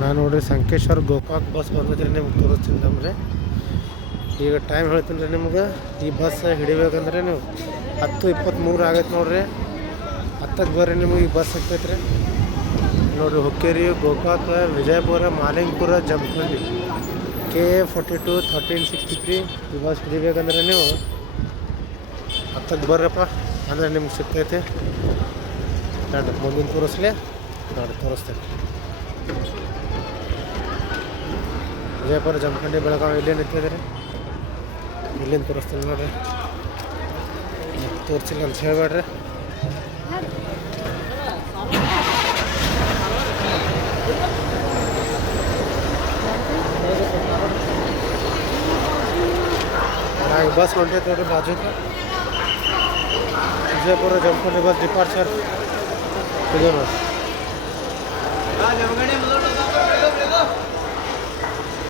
ನಾನು ನೋಡಿರಿ ಸಂಕೇಶ್ವರ ಗೋಕಾಕ್ ಬಸ್ ಬಂದಿದ್ರಿ ನಿಮ್ಗೆ ತೋರಿಸ್ತೀನಿ ನಮ್ರೆ. ಈಗ ಟೈಮ್ ಹೇಳ್ತೀನಿ ರೀ ನಿಮ್ಗೆ. ಈ ಬಸ್ ಹಿಡಿಬೇಕಂದ್ರೆ ನೀವು 10:23 ಆಗೈತೆ ನೋಡಿರಿ. 10ಕ್ಕೆ ಬರ್ರಿ, ನಿಮಗೆ ಈ ಬಸ್ ಸಿಗ್ತೈತೆ ರೀ ನೋಡಿರಿ. ಹುಕ್ಕೇರಿ, ಗೋಕಾಕ್, ವಿಜಯಪುರ, ಮಾಲಿಂಗಪುರ, ಜಮಖಂಡಿ KA42 1363. ಈ ಬಸ್ ಹಿಡಿಬೇಕಂದ್ರೆ ನೀವು 10ಕ್ಕೆ ಬರ್ರಪ್ಪ, ಅಂದರೆ ನಿಮ್ಗೆ ಸಿಗ್ತೈತೆ. ನೋಡಿ ಮುಂದಿನ ತೋರಿಸ್ಲಿ, ನೋಡಿ ತೋರಿಸ್ತೇನೆ. ವಿಜಯಪುರ, ಜಮಖಂಡಿ, ಬೆಳಗಾವಿ ಇಲ್ಲೇ ನಿಂತಿದೆ ರೀ. ಇಲ್ಲಿಂದ ತೋರಿಸ್ತೀನಿ ನೋಡಿರಿ. ತೋರಿಸಿಲ್ಲ ಅಂತ ಹೇಳ್ಬೇಡ್ರಿ. ಈಗ ಬಸ್ ಹೊಂಟೈತೆ ನೋಡಿರಿ ಬಾಜುಕ. ವಿಜಯಪುರ ಜಮಖಂಡಿ ಬಸ್ ಡಿಪಾರ್ಚರ್ ಇದು ನೋಡಿ.